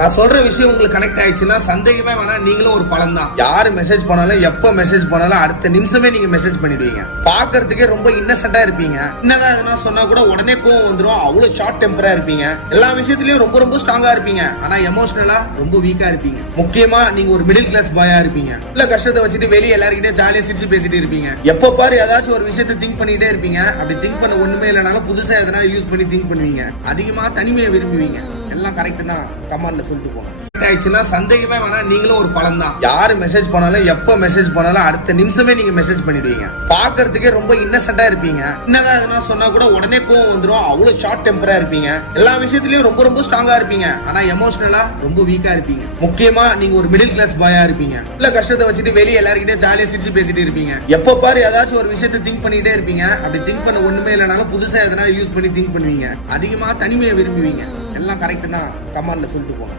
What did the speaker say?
நான் சொல்ற விஷயம் உங்களுக்கு கனெக்ட் ஆயிடுச்சுன்னா சந்தேகமே வேணா, நீங்களும் ஒரு பழம் தான். யாரு மெசேஜ் பண்ணாலும் எப்ப மெசேஜ் பண்ணாலும் அடுத்த நிமிஷமே நீங்க மெசேஜ் பண்ணிடுவீங்க. பாக்குறதுக்கே ரொம்ப இன்னசென்ட்டா இருப்பீங்க. என்னதான் எதுனா சொன்னா கூட உடனே கோவம் வந்துடும். அவ்வளவு ஷார்ட் டெம்பரா இருப்பீங்க. எல்லா விஷயத்திலயும் ரொம்ப ரொம்ப ஸ்ட்ராங்கா இருப்பீங்க. ஆனா எமோஷனலா ரொம்ப வீக்கா இருப்பீங்க. முக்கியமா நீங்க ஒரு மிடில் கிளாஸ் பாயா இருப்பீங்க. இல்ல கஷ்டத்தை வச்சுட்டு வெளியே எல்லாருக்கிட்டே ஜாலியா சிரிச்சு பேசிட்டு இருப்பீங்க. எப்ப பாரு ஏதாச்சும் ஒரு விஷயத்தை திங்க் பண்ணிட்டே இருப்பீங்க. அப்படி திங்க் பண்ண ஒண்ணுமே இல்லைனாலும் புதுசா எதனா யூஸ் பண்ணி திங்க் பண்ணுவீங்க. அதிகமா தனிமையை விரும்புவீங்க. எல்லாம் கரெக்ட் தான். கமெண்ட்ல சொல்லிட்டு போங்க. ஆயிடுச்சுன்னா சந்தேகமே வேணா, நீங்களும் ஒரு பழம் தான். யாரு மெசேஜ் பண்ணாலும் எப்ப மெசேஜ் பண்ணாலும் அடுத்த நிமிஷமே நீங்க மெசேஜ் பண்ணிடுவீங்க. பாக்குறதுக்கே ரொம்ப இன்னசென்ட்டா இருப்பீங்க. என்னதான் எதுனா சொன்னா கூட உடனே கோவம் வந்துடும். அவ்வளவு ஷார்ட் டெம்பரா இருப்பீங்க. எல்லா விஷயத்திலயும் ரொம்ப ரொம்ப ஸ்ட்ராங்கா இருப்பீங்க. ஆனா எமோஷனலா ரொம்ப வீக்கா இருப்பீங்க. முக்கியமா நீங்க ஒரு மிடில் கிளாஸ் பாயா இருப்பீங்க. இல்ல கஷ்டத்தை வச்சுட்டு வெளியே எல்லாருக்கிட்டே ஜாலியா சிரிச்சு பேசிட்டு இருப்பீங்க. எப்ப பாரு ஏதாச்சும் ஒரு விஷயத்தை திங்க் பண்ணிட்டே இருப்பீங்க. அப்படி திங்க் பண்ண ஒண்ணுமே இல்லைனாலும் புதுசா எதனா யூஸ் பண்ணி திங்க் பண்ணுவீங்க. அதிகமா தனிமையை விரும்புவீங்க. எல்லாம் கரெக்ட் தான். கமெண்ட்ல சொல்லிட்டு போங்க.